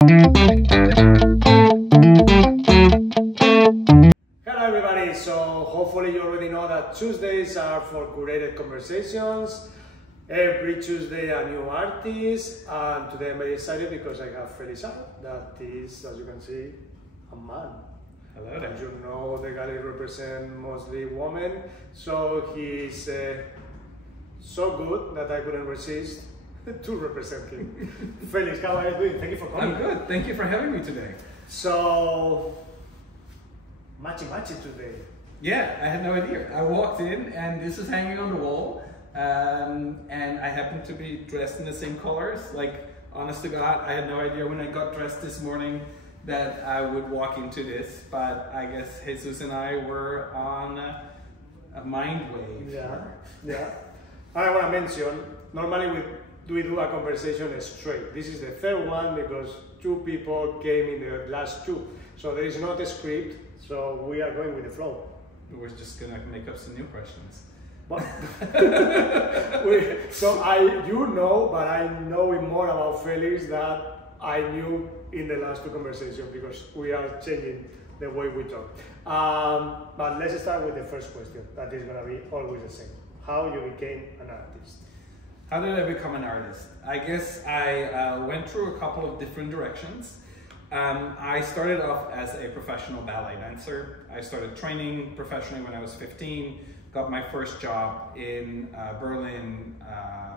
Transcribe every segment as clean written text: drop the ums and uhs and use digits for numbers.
Hello everybody, so hopefully you already know that Tuesdays are for curated conversations. Every Tuesday a new artist, and today I'm very excited because I have Felix, that is, as you can see, a man. Hello there. As you know, the gallery represents mostly women, so he's so good that I couldn't resist to represent him. Felix, how are you doing? Thank you for coming. I'm good. Thank you for having me today. So, matchy today. Yeah, I had no idea. I walked in and this is hanging on the wall, and I happened to be dressed in the same colors. Like, honest to God, I had no idea when I got dressed this morning that I would walk into this, but I guess Jesus and I were on a mind wave. Yeah. I want to mention, normally we do a conversation straight. This is the third one because two people came in the last two. So there is not a script, so we are going with the flow. We're just gonna make up some new questions. But you know, but I know more about Felix than I knew in the last two conversations because we are changing the way we talk. But let's start with the first question. That is gonna be always the same. How you became an artist? How did I become an artist? I guess I went through a couple of different directions. I started off as a professional ballet dancer. I started training professionally when I was 15, got my first job in Berlin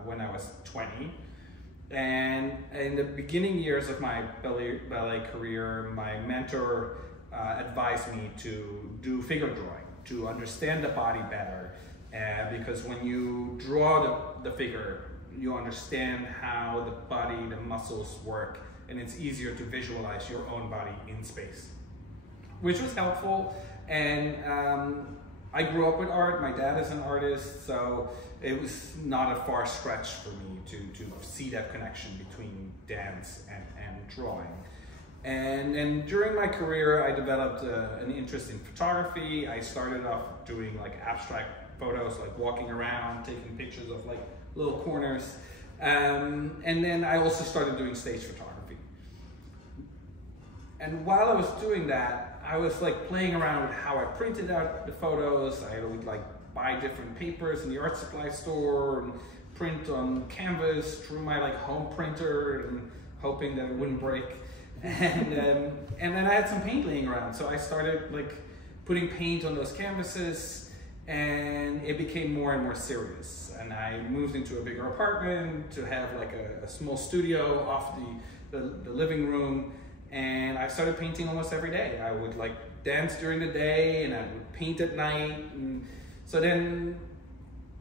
when I was 20. And in the beginning years of my ballet career, my mentor advised me to do figure drawing, to understand the body better. Because when you draw the figure, you understand how the body, the muscles work, and it's easier to visualize your own body in space, which was helpful. And I grew up with art. My dad is an artist, so it was not a far stretch for me to see that connection between dance and drawing. And during my career, I developed an interest in photography. I started off doing like abstract photos, like walking around, taking pictures of like little corners. And then I also started doing stage photography. And while I was doing that, I was like playing around with how I printed out the photos. I would like buy different papers in the art supply store and print on canvas through my like home printer and hoping that it wouldn't break. And then I had some paint laying around. So I started like putting paint on those canvases, and it became more and more serious. And I moved into a bigger apartment to have like a small studio off the living room. And I started painting almost every day. I would like dance during the day and I would paint at night. And so then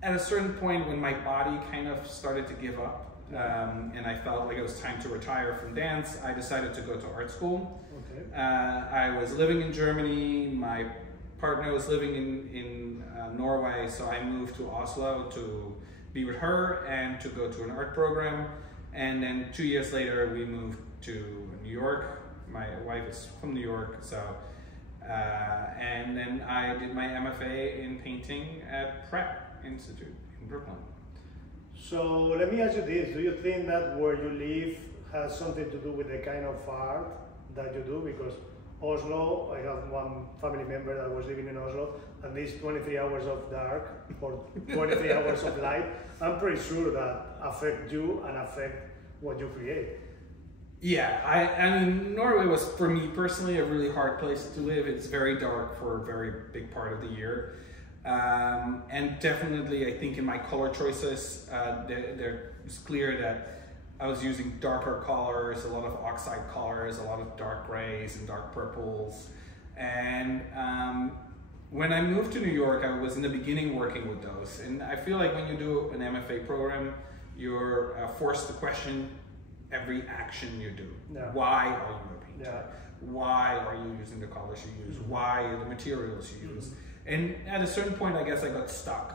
at a certain point when my body kind of started to give up, and I felt like it was time to retire from dance, I decided to go to art school. Okay. I was living in Germany. My partner was living in Norway, so I moved to Oslo to be with her and to go to an art program. And then 2 years later, we moved to New York. My wife is from New York, so and then I did my MFA in painting at Pratt Institute in Brooklyn. So let me ask you this: do you think that where you live has something to do with the kind of art that you do? Because Oslo, I have one family member that was living in Oslo, and these 23 hours of dark or 23 hours of light, I'm pretty sure that affect you and affect what you create. Yeah, I mean, Norway was, for me personally, a really hard place to live. It's very dark for a very big part of the year. And definitely, I think in my color choices, it's clear that I was using darker colors, a lot of oxide colors, a lot of dark grays and dark purples. And when I moved to New York, I was in the beginning working with those. And I feel like when you do an MFA program, you're forced to question every action you do. Yeah. Why are you a painter? Yeah. Why are you using the colors you use? Why are the materials you use? And at a certain point, I guess I got stuck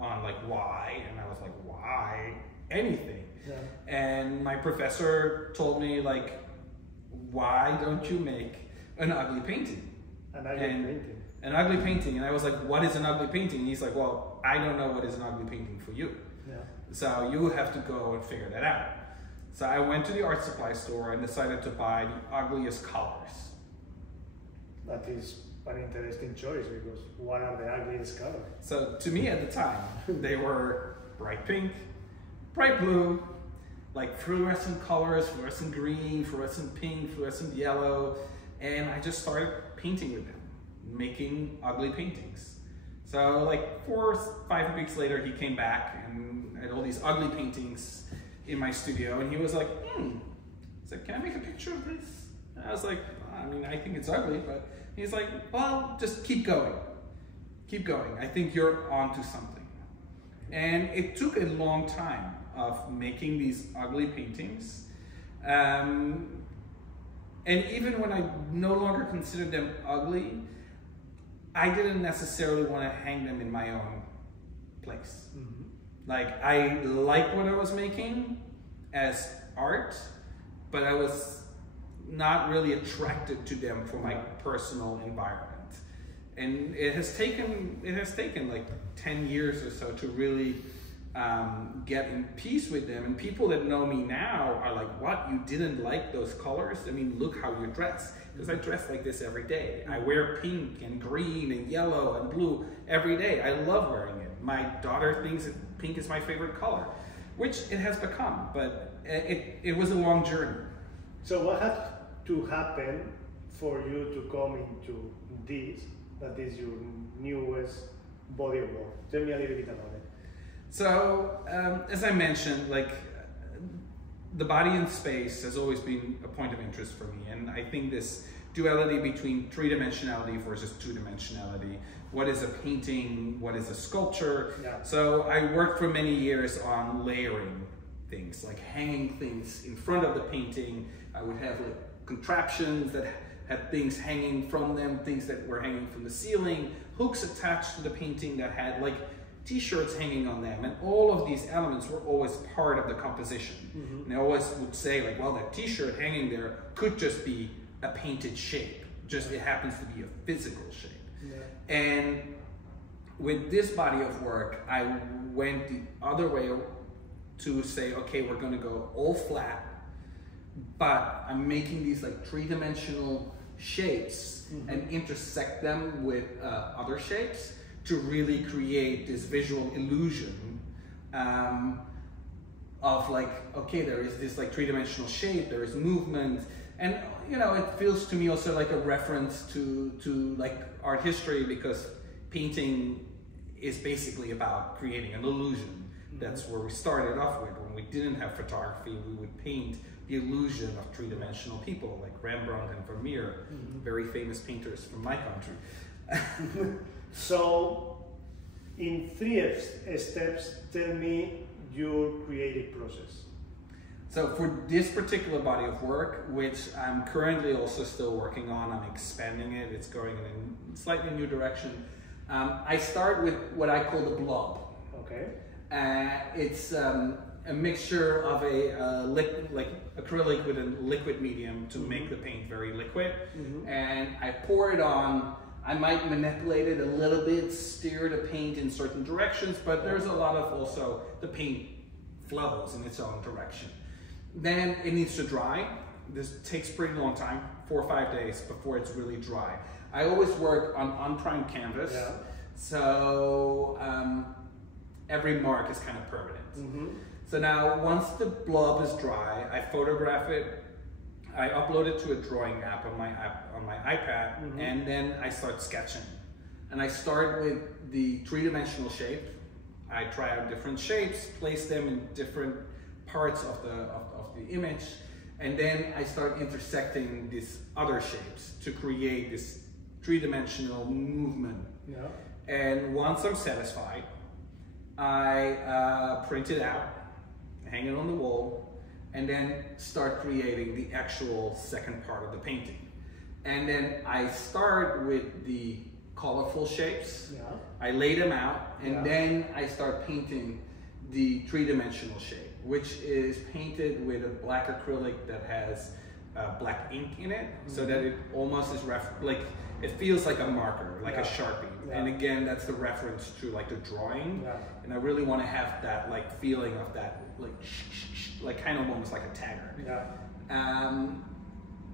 on like why, and I was like, why anything? Yeah. And my professor told me like, why don't you make an ugly painting? An ugly painting. And I was like, what is an ugly painting? And he's like, well, I don't know what is an ugly painting for you. Yeah. So you have to go and figure that out. So I went to the art supply store and decided to buy the ugliest colors. That is an interesting choice, because what are the ugliest colors? So to me at the time, they were bright pink, bright blue, like fluorescent colors, fluorescent green, fluorescent pink, fluorescent yellow, and I just started painting with them, making ugly paintings. So like 4 or 5 weeks later, he came back and had all these ugly paintings in my studio, and he was like, He's like, can I make a picture of this? And I was like, I mean, I think it's ugly, but he's like, well, just keep going. Keep going. I think you're onto something. And it took a long time of making these ugly paintings. And even when I no longer considered them ugly, I didn't necessarily want to hang them in my own place. Mm-hmm. Like, I liked what I was making as art, but I was not really attracted to them for my personal environment. And it has taken like 10 years or so to really get in peace with them. And people that know me now are like, what, you didn't like those colors? I mean, look how you dress. Because I dress like this every day. I wear pink and green and yellow and blue every day. I love wearing it. My daughter thinks that pink is my favorite color, which it has become, but it was a long journey. So what had to happen for you to come into this, that is your newest body of work? Tell me a little bit about it. So, as I mentioned, like, the body in space has always been a point of interest for me, and I think this duality between three-dimensionality versus two-dimensionality, what is a painting, what is a sculpture. Yeah. So I worked for many years on layering things, like hanging things in front of the painting. I would have like contraptions that had things hanging from them, things that were hanging from the ceiling, hooks attached to the painting that had like t-shirts hanging on them, and all of these elements were always part of the composition. Mm-hmm. And I always would say, like, well, that t-shirt hanging there could just be a painted shape, just it happens to be a physical shape. Yeah. And with this body of work, I went the other way to say, okay, we're going to go all flat, but I'm making these like three-dimensional shapes and intersect them with other shapes to really create this visual illusion of like, okay, there is this like three-dimensional shape, there is movement, and you know, it feels to me also like a reference to like art history, because painting is basically about creating an illusion. That's where we started off with. When we didn't have photography, we would paint the illusion of three-dimensional people like Rembrandt and Vermeer, very famous painters from my country. So, in 3 steps, tell me your creative process. So for this particular body of work, which I'm currently also still working on, I'm expanding it, it's going in a slightly new direction. I start with what I call the blob. Okay. It's a mixture of like acrylic with a liquid medium to make the paint very liquid. And I pour it on. I might manipulate it a little bit, steer the paint in certain directions, but there's a lot of also the paint flows in its own direction. Then it needs to dry. This takes a pretty long time, 4 or 5 days before it's really dry. I always work on unprimed canvas, so every mark is kind of permanent. So now once the blob is dry, I photograph it, I upload it to a drawing app on my iPad, and then I start sketching. And I start with the three-dimensional shape. I try out different shapes, place them in different parts of the image, and then I start intersecting these other shapes to create this three-dimensional movement. Yeah. And once I'm satisfied, I print it out, hang it on the wall, and then start creating the actual second part of the painting. And then I start with the colorful shapes, I lay them out, and then I start painting the three-dimensional shape, which is painted with a black acrylic that has black ink in it, so that it almost is like it feels like a marker, like a Sharpie. And again, that's the reference to like the drawing. And I really want to have that like feeling of that like kind of almost like a tagger.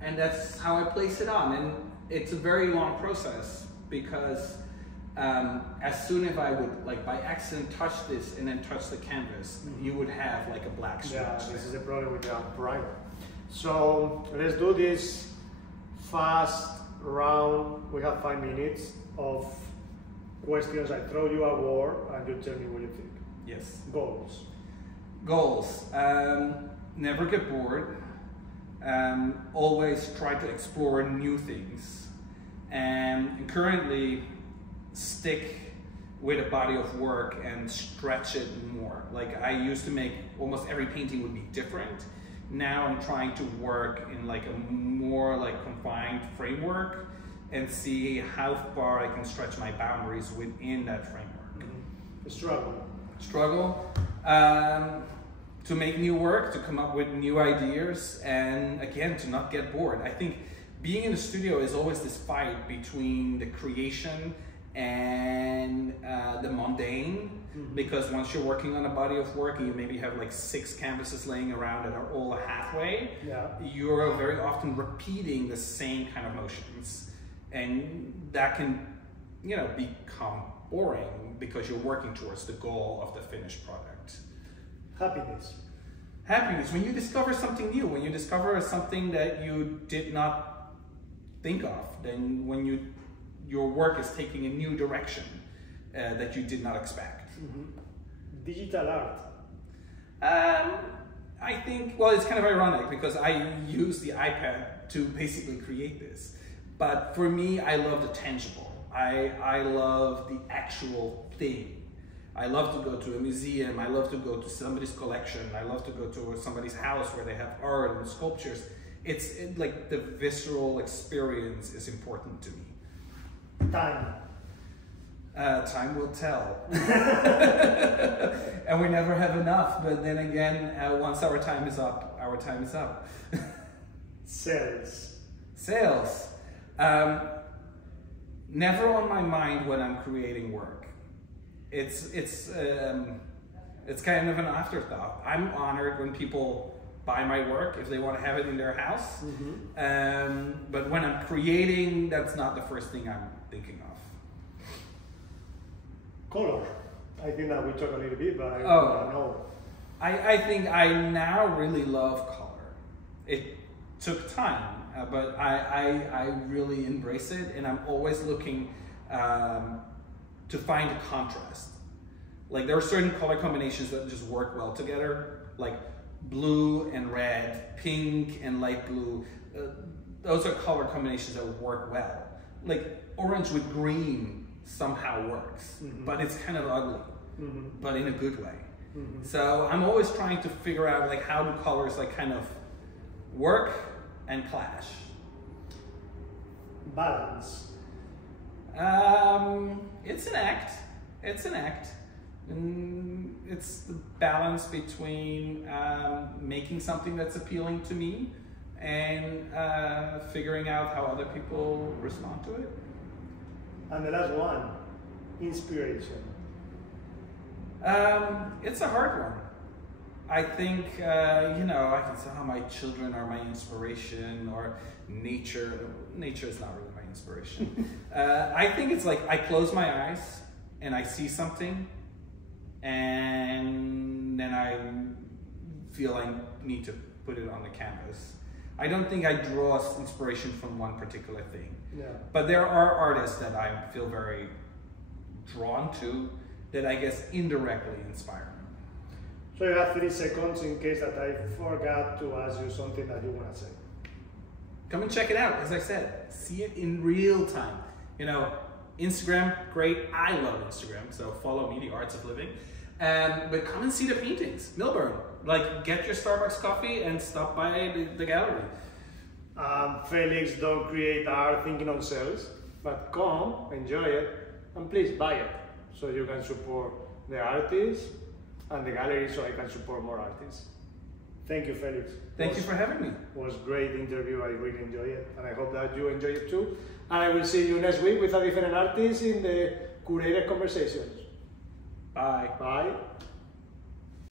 And that's how I place it on. And it's a very long process because as soon as I would like by accident touch this and then touch the canvas, you would have like a black switch. Yeah, this is the problem with the primer. So let's do this fast round. We have 5 minutes of questions. I throw you a word and you tell me what you think. Yes. Goals. Goals. Never get bored. Always try to explore new things. And currently stick with a body of work and stretch it more. Like I used to make almost every painting would be different. Now I'm trying to work in like a more like confined framework and see how far I can stretch my boundaries within that framework. Struggle to make new work, to come up with new ideas, and again, to not get bored. I think being in the studio is always this fight between the creation and the mundane, because once you're working on a body of work and you maybe have like 6 canvases laying around that are all halfway, you're very often repeating the same kind of motions, and that can, you know, become boring because you're working towards the goal of the finished product. Happiness, when you discover something new, when you discover something that you did not think of, then when your work is taking a new direction that you did not expect. Digital art. I think, well, it's kind of ironic because I use the iPad to basically create this. But for me, I love the tangible. I love the actual thing. I love to go to a museum. I love to go to somebody's collection. I love to go to somebody's house where they have art and sculptures. It's like the visceral experience is important to me. Time will tell. And we never have enough, but then again, once our time is up, our time is up. Sales. Never on my mind when I'm creating work. It's kind of an afterthought. I'm honored when people buy my work if they want to have it in their house. But when I'm creating, that's not the first thing I'm thinking of. Color. I think that we talk a little bit, but I don't know. I think I now really love color. It took time, but I really embrace it, and I'm always looking to find a contrast. Like there are certain color combinations that just work well together, like blue and red, pink and light blue. Those are color combinations that work well. Like orange with green somehow works, but it's kind of ugly, but in a good way. So I'm always trying to figure out like how do colors like kind of work and clash. Balance. It's an act. It's an act. It's the balance between making something that's appealing to me and figuring out how other people respond to it. And the last one, inspiration. It's a hard one. I think, you know, I can say, oh, my children are my inspiration, or nature. Nature is not really my inspiration. I think it's like I close my eyes and I see something, and then I feel I need to put it on the canvas. I don't think I draw inspiration from one particular thing. But there are artists that I feel very drawn to that I guess indirectly inspire me. So you have 3 seconds in case that I forgot to ask you something that you want to say. Come and check it out. As I said, see it in real time. You know, Instagram, great. I love Instagram, so follow me, the Arts of Living. But come and see the paintings, Milburn. Like, get your Starbucks coffee and stop by the gallery. Felix don't create art thinking on sales, but come, enjoy it, and please buy it so you can support the artists and the gallery so I can support more artists. Thank you, Felix. Thank you for having me. It was a great interview. I really enjoyed it, and I hope that you enjoy it too. And I will see you next week with a different artist in the curated conversations. Bye. Bye.